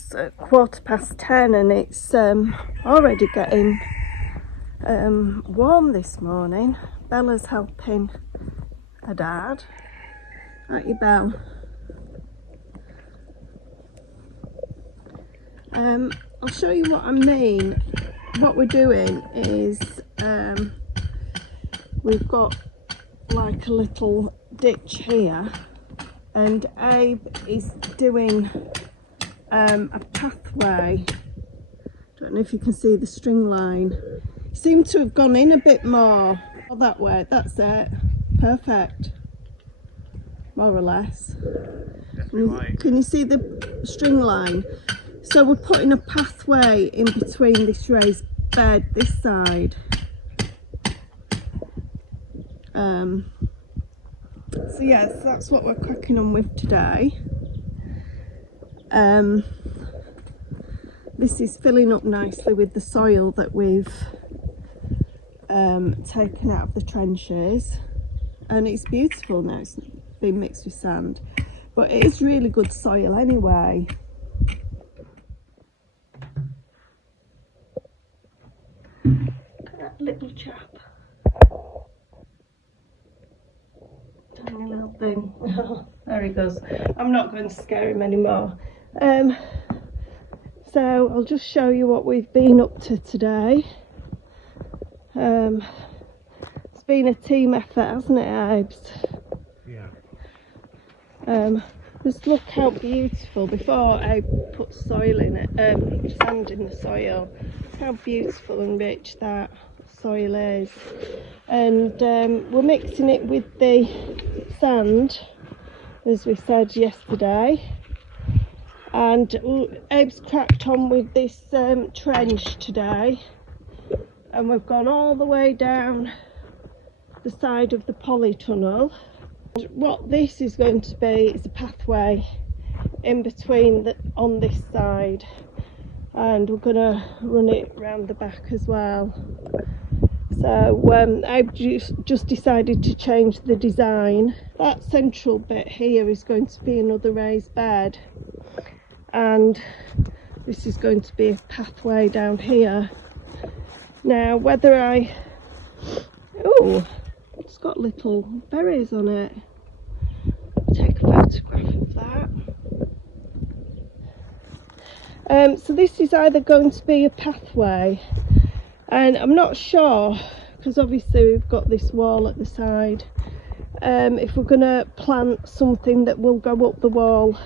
It's 10:15 and it's already getting warm this morning. Bella's helping her dad. Aren't you, Belle? I'll show you what I mean. What we're doing is we've got like a little ditch here, and Abe is doing a pathway. Don't know if you can see the string line. Seem to have gone in a bit more. Oh, that way. That's it. Perfect. More or less. Can you see the string line? So we're putting a pathway in between this raised bed, this side. So yes, that's what we're cracking on with today. This is filling up nicely with the soil that we've taken out of the trenches, and it's beautiful now. It's been mixed with sand, but it is really good soil anyway. That little chap, tiny little thing. There he goes. I'm not going to scare him anymore. So I'll just show you what we've been up to today. It's been a team effort, hasn't it, Abes? Yeah. Just look how beautiful. Before I put soil in it, sand in the soil, how beautiful and rich that soil is. And we're mixing it with the sand, as we said yesterday. And Abe's cracked on with this trench today, and we've gone all the way down the side of the Polytunnel. What this is going to be is a pathway in between on this side, and we're going to run it round the back as well. So I've just decided to change the design. That central bit here is going to be another raised bed, and this is going to be a pathway down here. Now whether oh, it's got little berries on it. Take a photograph of that. So this is either going to be a pathway, and I'm not sure, because obviously we've got this wall at the side, if we're going to plant something that will go up the wall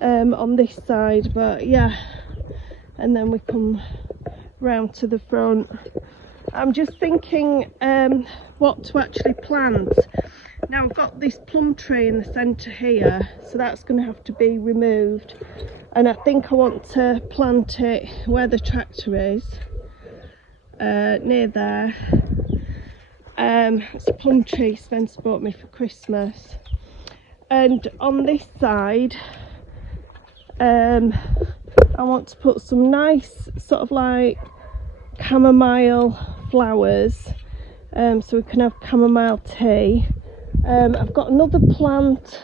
on this side. But yeah, and then we come round to the front. I'm just thinking what to actually plant. Now I've got this plum tree in the centre here, so that's going to have to be removed, and I think I want to plant it where the tractor is, near there. It's a plum tree Spencer bought me for Christmas. And on this side I want to put some nice sort of like chamomile flowers, so we can have chamomile tea. I've got another plant,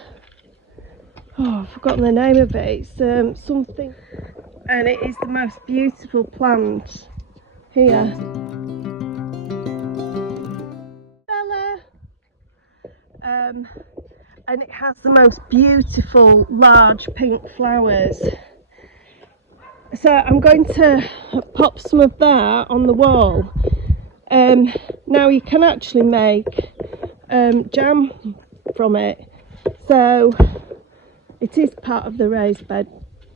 I've forgotten the name of it. It's something, and it is the most beautiful plant here. Bella. And it has the most beautiful large pink flowers. So I'm going to pop some of that on the wall. Now you can actually make jam from it, so it is part of the raised bed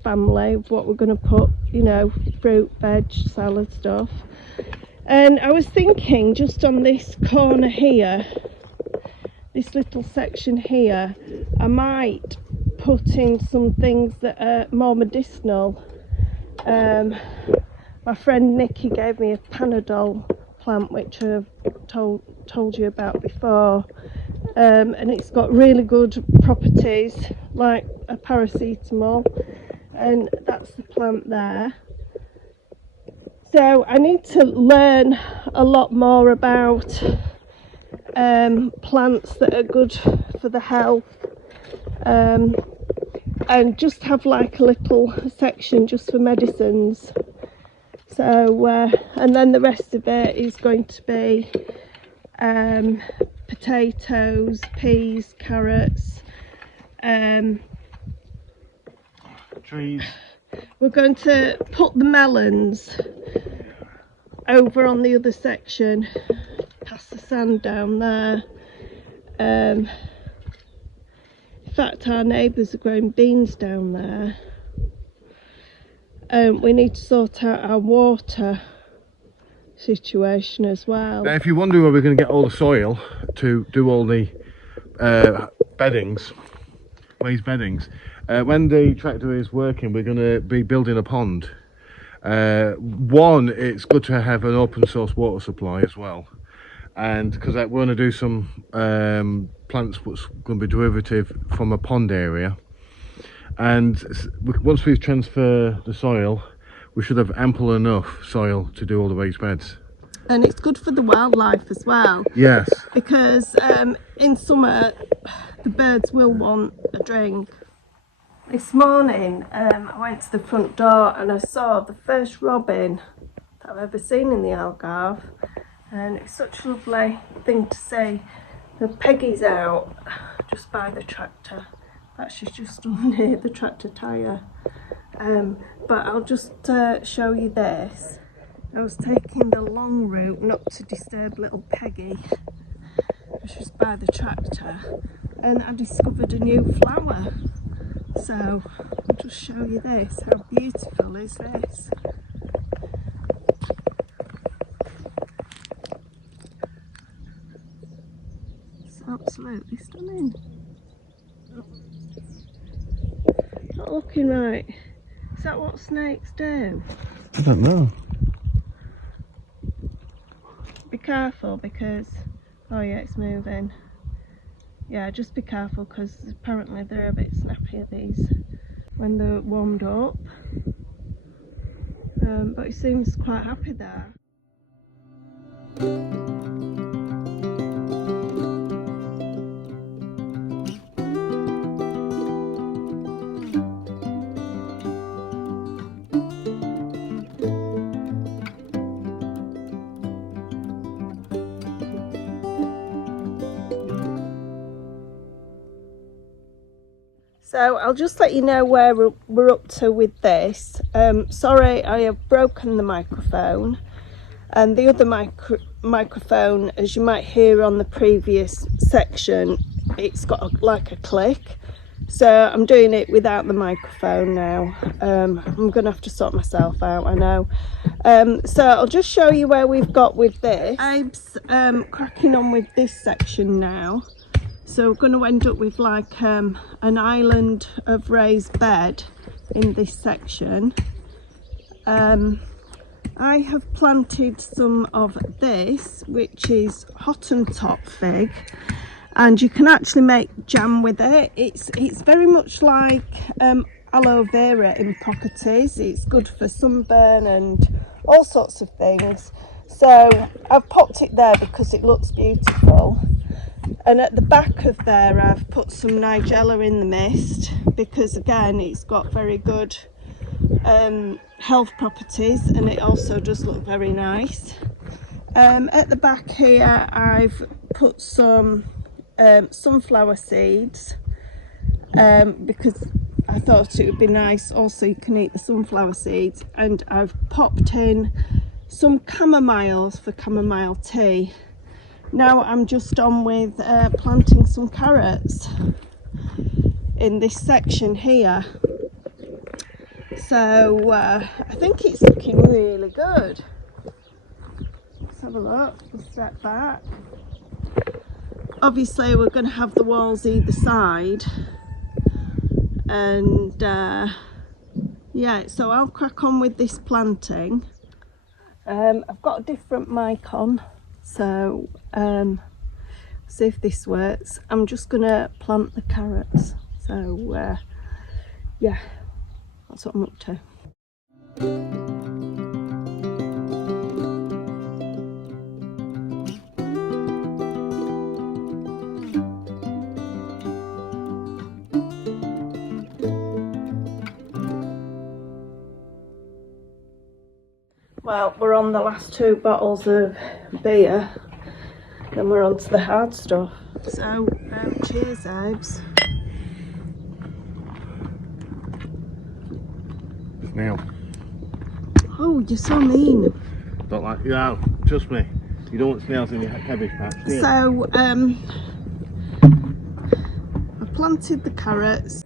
family of what we're going to put, you know, fruit, veg, salad stuff. And I was thinking, just on this corner here, this little section here, I might put in some things that are more medicinal. My friend Nikki gave me a Panadol plant, which I've told you about before, and it's got really good properties like a paracetamol, and that's the plant there. So I need to learn a lot more about plants that are good for the health, and just have like a little section just for medicines. So and then the rest of it is going to be potatoes, peas, carrots, trees. we're going to put the melons over on the other section, past the sand down there. In fact, our neighbours are growing beans down there. We need to sort out our water situation as well. Now, if you wonder where we're going to get all the soil to do all the beddings, raised beddings, when the tractor is working, we're going to be building a pond. One, it's good to have an open source water supply as well, and because we're going to do some plants what's going to be derivative from a pond area, and once we transfer the soil, we should have ample enough soil to do all the raised beds. And it's good for the wildlife as well. Yes. Because in summer the birds will want a drink. This morning I went to the front door and I saw the first robin that I've ever seen in the Algarve, and it's such a lovely thing to see. The Peggy's out just by the tractor. She's just near the tractor tyre. But I'll just show you this. I was taking the long route not to disturb little Peggy, which was by the tractor, and I discovered a new flower. So I'll just show you this. How beautiful is this? It's absolutely stunning. Not looking right. Is that what snakes do? I don't know. Be careful because, oh yeah, it's moving. Yeah, just be careful because apparently they're a bit snappy, these, when they're warmed up. But he seems quite happy there. So I'll just let you know where we're up to with this. Sorry, I have broken the microphone, and the other microphone, as you might hear on the previous section, it's got like a click. So I'm doing it without the microphone now. I'm gonna have to sort myself out, I know. So I'll just show you where we've got with this. Abes cracking on with this section now. So we're going to end up with like an island of raised bed in this section. I have planted some of this, which is Hottentot fig, and you can actually make jam with it. It's very much like aloe vera in properties. It's good for sunburn and all sorts of things. So I've popped it there because it looks beautiful. And at the back of there I've put some Nigella in the mist because again it's got very good health properties, and it also does look very nice. At the back here I've put some sunflower seeds because I thought it would be nice also, you can eat the sunflower seeds, and I've popped in some chamomiles for chamomile tea. Now I'm just on with planting some carrots in this section here. So I think it's looking really good. Let's have a look. We'll step back. Obviously we're going to have the walls either side, and yeah, so I'll crack on with this planting. I've got a different mic on, so see if this works. I'm just gonna plant the carrots, so yeah, that's what I'm up to. Well, we're on the last 2 bottles of beer, then we're on to the hard stuff. So, cheers, Abes. Now. Oh, you're so mean. Don't like, yeah, trust me. You don't want snails in your cabbage patch, do you? So, I planted the carrots.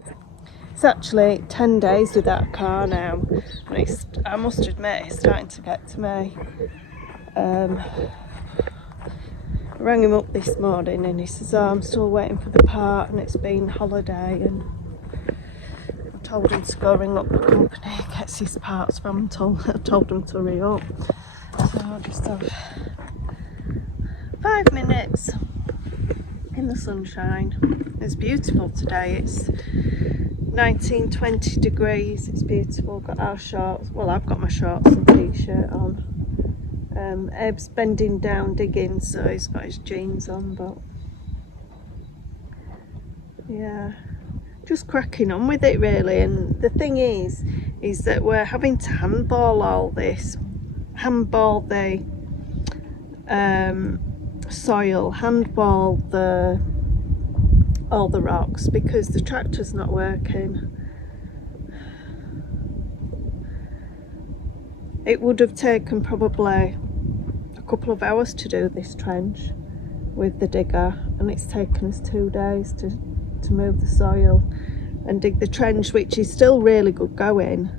It's actually 10 days without a car now. And I must admit, it's starting to get to me. I rang him up this morning and he says, oh, I'm still waiting for the part and it's been holiday, and I told him to go ring up the company he gets his parts from. I told him to hurry up. So I'll just have 5 minutes in the sunshine. It's beautiful today. It's 19-20 degrees. It's beautiful. Got our shorts. Well, I've got my shorts and t-shirt on. Abes bending down digging, so he's got his jeans on, but yeah, just cracking on with it really. And the thing is that we're having to handball all this, handball the soil, handball all the rocks, because the tractor's not working. It would have taken probably a couple of hours to do this trench with the digger, and it's taken us 2 days to move the soil and dig the trench, which is still really good going.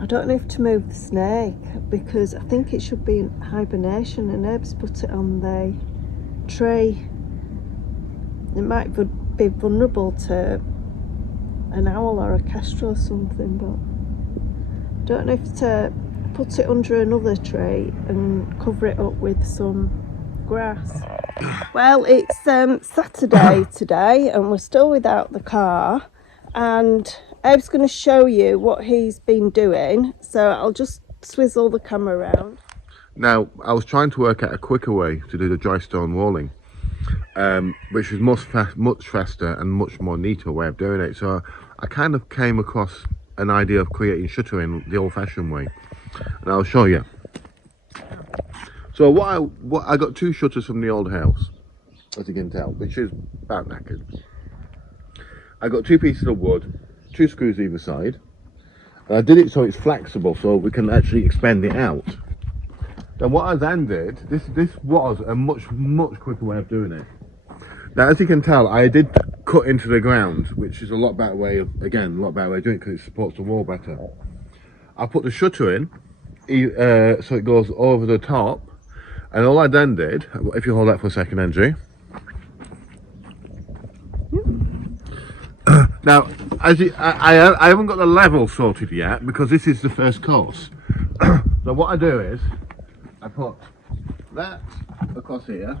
I don't know if to move the snake, because I think it should be in hibernation, and Abes put it on the tree. It might be vulnerable to an owl or a kestrel or something, but I don't know if to put it under another tree and cover it up with some grass. Well, it's Saturday today and we're still without the car, and Abe's going to show you what he's been doing, so I'll just swizzle the camera around. Now, I was trying to work out a quicker way to do the dry stone walling, which is much faster and much more neater way of doing it. So I kind of came across an idea of creating shuttering the old-fashioned way, and I'll show you. So what I got 2 shutters from the old house, as you can tell, which is about knackered. I got 2 pieces of wood, 2 screws either side, and I did it so it's flexible, so we can actually expand it out. Then what I then did, this was a much quicker way of doing it. Now, as you can tell, I did cut into the ground, which is a lot better way of doing it, because it supports the wall better. I put the shutter in, so it goes over the top, and all I then did, if you hold that for a second, Andrew. Now, I haven't got the level sorted yet, because this is the first course. So what I do is, I put that across here,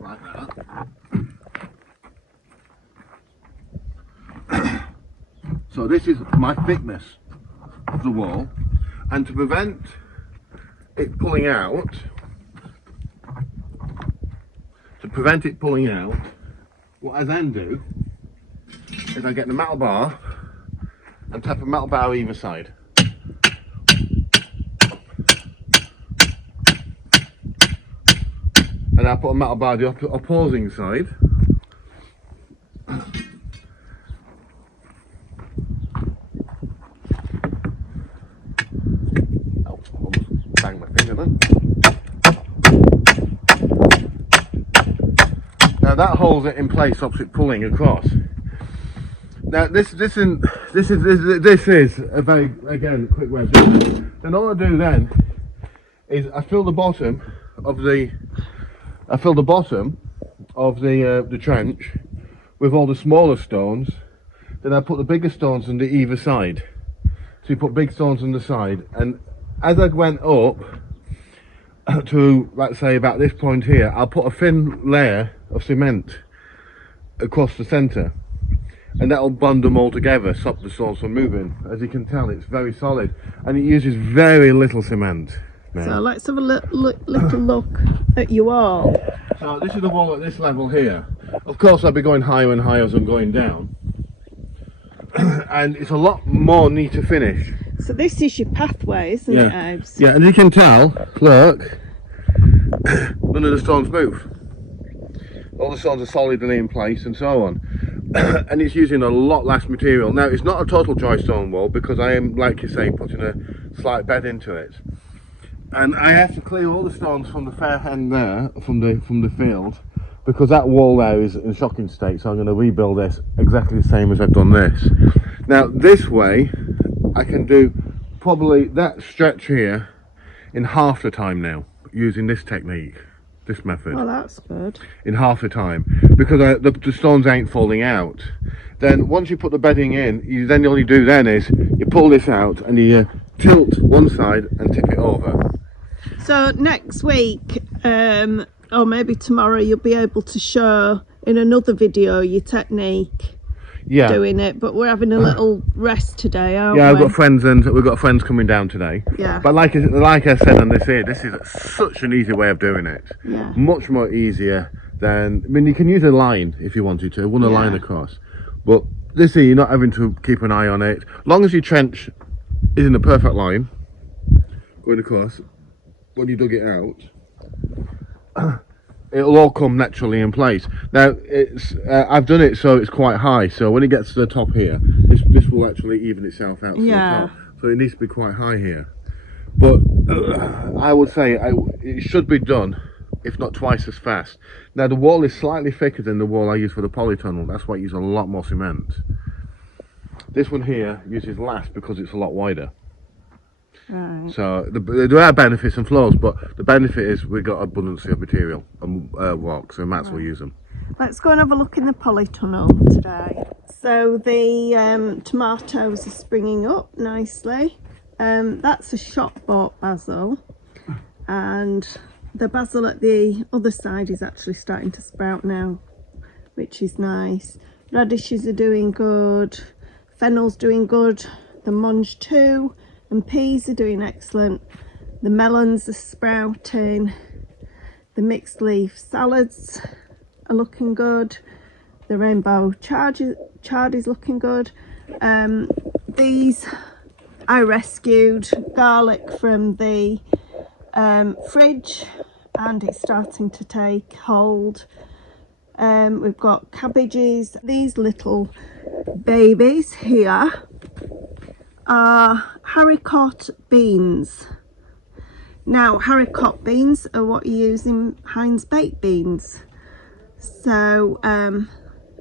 like that. So this is my thickness of the wall, and to prevent it pulling out, what I then do is I get the metal bar and tap a metal bar either side. And I put a metal bar the opposing side. Oh, almost banged my finger then. Now that holds it in place opposite pulling across. Now this is a very, again, quick way of doing it. Then all I do then is I fill the bottom of the trench with all the smaller stones. Then I put the bigger stones on either side. So you put big stones on the side, and as I went up to, let's say, about this point here, I'll put a thin layer of cement across the centre, and that'll bond them all together, stop the stones from moving. As you can tell, it's very solid, and it uses very little cement. Now, so let's have a little look at you all. So this is the wall at this level here. Of course, I'll be going higher and higher as I'm going down. and it's a lot more neater finish. So this is your pathway, isn't it, Abes? Yeah, and you can tell, look, none of the stones move. All the stones are solidly in place and so on. And it's using a lot less material. Now, it's not a total dry stone wall because I am, like you say, putting a slight bed into it. And I have to clear all the stones from the fair end there, from the field, because that wall there is in a shocking state, so I'm going to rebuild this exactly the same as I've done this. Now, this way, I can do probably that stretch here in half the time now, using this technique, this method. Oh, that's good. In half the time, because the stones ain't falling out. Then once you put the bedding in, then all you do then is you pull this out and you tilt one side and tip it over. So next week, or maybe tomorrow, you'll be able to show in another video your technique. Yeah. Doing it, but we're having a little rest today, aren't we? Yeah, we've got friends coming down today. Yeah. But like I said on this here, this is such an easy way of doing it. Yeah. Much more easier than, I mean, you can use a line if you wanted to, run a line across. But this here, you're not having to keep an eye on it. As long as your trench is in the perfect line, going across, when you dug it out, it'll all come naturally in place. Now, it's I've done it so it's quite high, so when it gets to the top here, this will actually even itself out to the top. So it needs to be quite high here. But I would say it should be done, if not twice as fast. Now, the wall is slightly thicker than the wall I use for the polytunnel. That's why I use a lot more cement. This one here uses less because it's a lot wider. Right. So there are benefits and flaws, but the benefit is we've got abundance of material and rock, so Matt's will use them. Let's go and have a look in the polytunnel today. So the tomatoes are springing up nicely. That's a shop bought basil, and the basil at the other side is actually starting to sprout now, which is nice. Radishes are doing good, fennel's doing good, the mange too, and peas are doing excellent. The melons are sprouting, the mixed leaf salads are looking good, the rainbow chard is looking good. These I rescued garlic from the fridge and it's starting to take hold. We've got cabbages. These little babies here are haricot beans. Now, haricot beans are what you use in Heinz baked beans. So,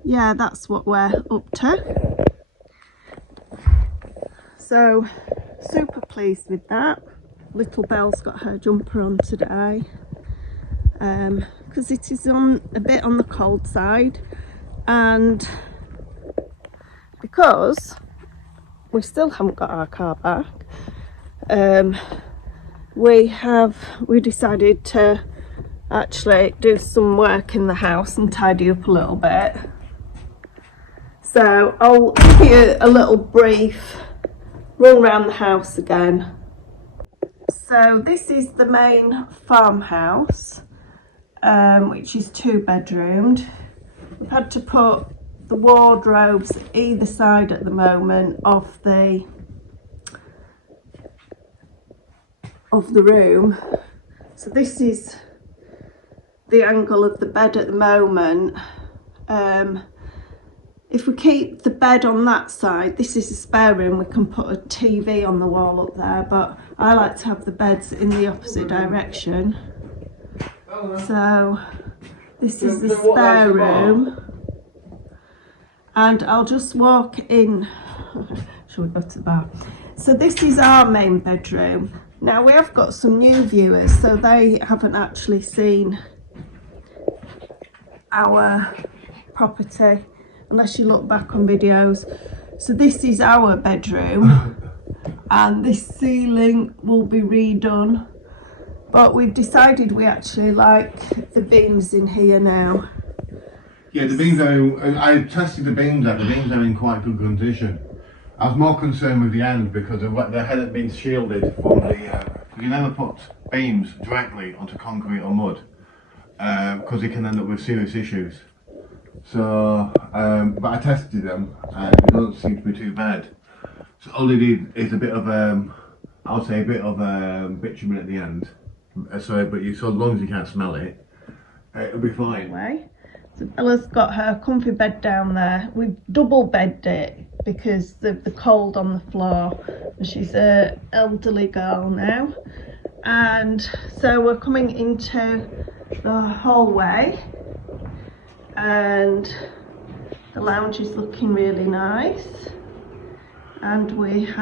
yeah, that's what we're up to. So, super pleased with that. Little Belle's got her jumper on today because it is on a bit on the cold side, and because we still haven't got our car back, we decided to actually do some work in the house and tidy up a little bit. So I'll give you a little brief run around the house again. So this is the main farmhouse, which is 2-bedroomed. We've had to put the wardrobes either side at the moment of the room. So this is the angle of the bed at the moment. If we keep the bed on that side, this is a spare room, we can put a TV on the wall up there, but I like to have the beds in the opposite direction. So this is the spare room, and I'll just walk in. Shall we go to the bar? So this is our main bedroom. Now we have got some new viewers, so they haven't actually seen our property unless you look back on videos. So this is our bedroom and this ceiling will be redone, but we've decided we actually like the beams in here now. Yeah, the beams are, I tested the beams out, the beams are in quite good condition. I was more concerned with the end because the head had been shielded from the, you never put beams directly onto concrete or mud because it can end up with serious issues. So, but I tested them and it doesn't seem to be too bad. So all they need is a bit of, I'll say a bit of bitumen at the end. So as long as you can't smell it, it'll be fine. Way. So Bella's got her comfy bed down there. We've double bedded it because of the cold on the floor. And she's an elderly girl now. And so we're coming into the hallway. And the lounge is looking really nice. And we've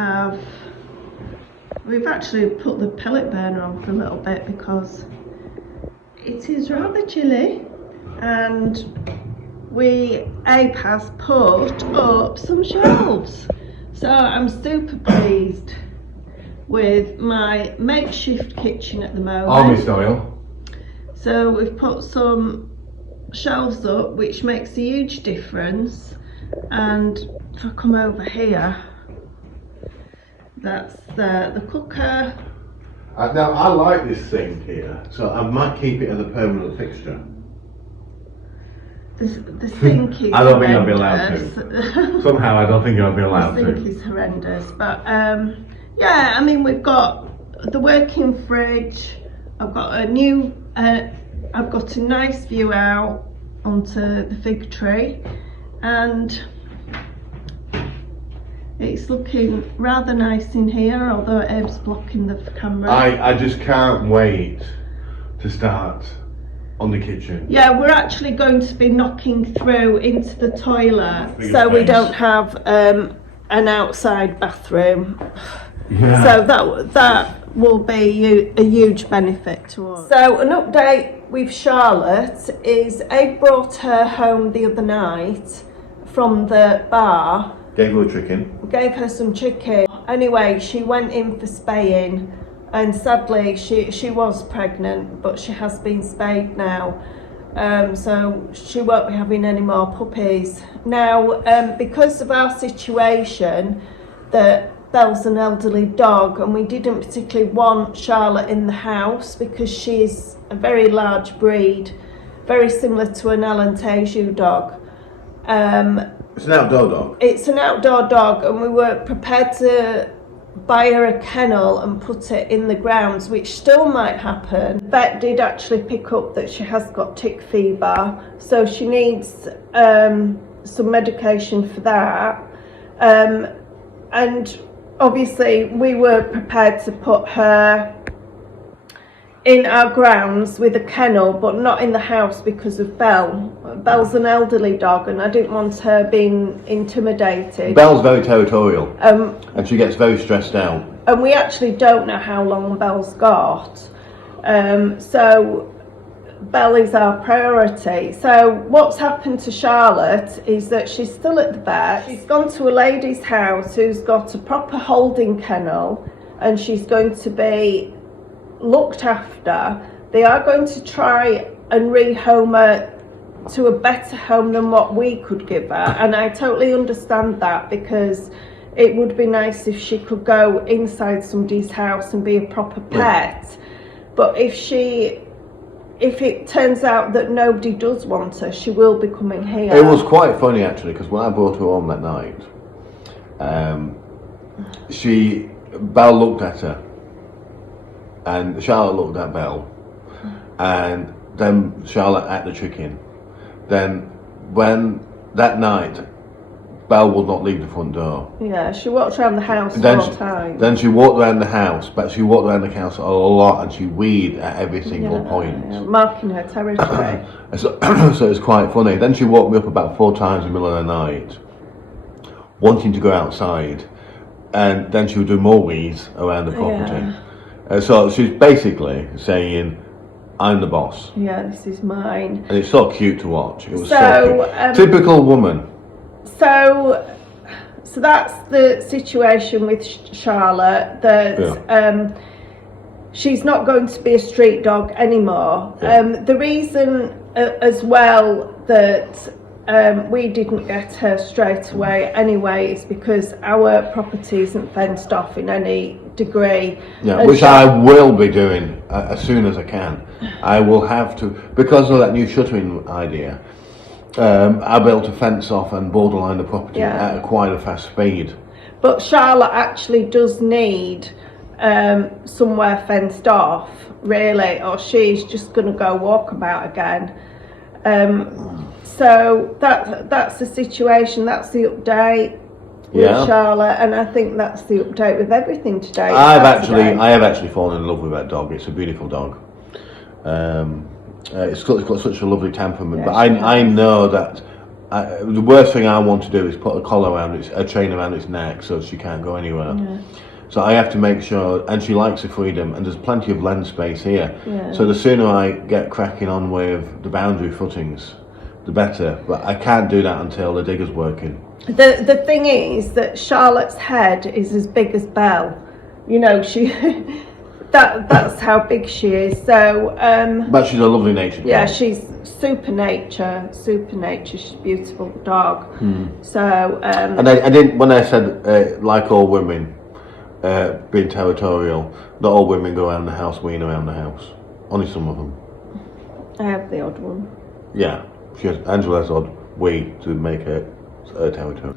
actually put the pellet burner on for a little bit because it is rather chilly, and Abe has put up some shelves. So I'm super pleased with my makeshift kitchen at the moment. Army style. So we've put some shelves up, which makes a huge difference. And if I come over here, that's the cooker. Now I like this thing here, so I might keep it as a permanent fixture. The sink is I don't think I'll be allowed horrendous. to. Somehow I don't think I'll be allowed The to. sink is horrendous, but yeah, I mean, we've got the working fridge. I've got a nice view out onto the fig tree, and it's looking rather nice in here, although Abe's blocking the camera. I just can't wait to start on the kitchen. Yeah, we're actually going to be knocking through into the toilet, so we don't have an outside bathroom. Yeah. So that will be a huge benefit to us. So an update with Charlotte is Abe brought her home the other night from the bar. Gave her a chicken. Gave her some chicken. Anyway, she went in for spaying, and sadly she was pregnant, but she has been spayed now. So she won't be having any more puppies. Now, because of our situation, that Belle's an elderly dog, and we didn't particularly want Charlotte in the house because she's a very large breed, very similar to an Alentejo dog. It's an outdoor dog. It's an outdoor dog, and we were prepared to buy her a kennel and put it in the grounds, which still might happen. Vet did actually pick up that she has got tick fever, so she needs some medication for that. And obviously we were prepared to put her in our grounds with a kennel, but not in the house because of Belle. Belle's an elderly dog, and I didn't want her being intimidated. Belle's very territorial, and she gets very stressed out. And we actually don't know how long Belle's got. So Belle is our priority. So what's happened to Charlotte is that she's still at the vet. She's gone to a lady's house who's got a proper holding kennel, and she's going to be looked after. They are going to try and rehome her to a better home than what we could give her, and I totally understand that, because it would be nice if she could go inside somebody's house and be a proper pet. But if it turns out that nobody does want her, she will be coming here. It was quite funny actually, because when I brought her home that night, Belle looked at her, and Charlotte looked at Belle, and then Charlotte at the chicken. Then when that night, Belle would not leave the front door. Yeah, she walked around the house all the time. Then she walked around the house, but she walked around the house a lot, and she weed at every single point. Yeah, marking her territory. So it's quite funny. Then she woke me up about 4 times in the middle of the night, wanting to go outside, and then she would do more weeds around the property. So she's basically saying, I'm the boss. Yeah, this is mine. And it's so cute to watch. It was so cute. Typical woman. So that's the situation with Charlotte, that she's not going to be a street dog anymore. The reason as well that we didn't get her straight away anyway is because our property isn't fenced off in any degree. Yeah, which I will be doing as soon as I can. I will have to, because of that new shuttering idea. I built a fence off and borderline the property Yeah. at quite a fast speed. But Charlotte actually does need somewhere fenced off, really, or she's just going to go walkabout again. So that's the situation. That's the update with Charlotte, and I think that's the update with everything today. I have actually fallen in love with that dog. It's a beautiful dog. It's got such a lovely temperament. But I know that the worst thing I want to do is put a collar around a chain around its neck so she can't go anywhere. Yeah. So I have to make sure, and she likes the freedom, and there's plenty of land space here. Yeah. So the sooner I get cracking on with the boundary footings, the better. But I can't do that until the digger's working. The thing is that Charlotte's head is as big as Belle. You know, she that's how big she is. So but she's a lovely natured dog. Yeah, she's super nature. She's a beautiful dog. So and I didn't, when I said like all women being territorial, not all women go around the house, wean around the house. Only some of them. I have the odd one. Yeah, Angela has odd we to make her territory.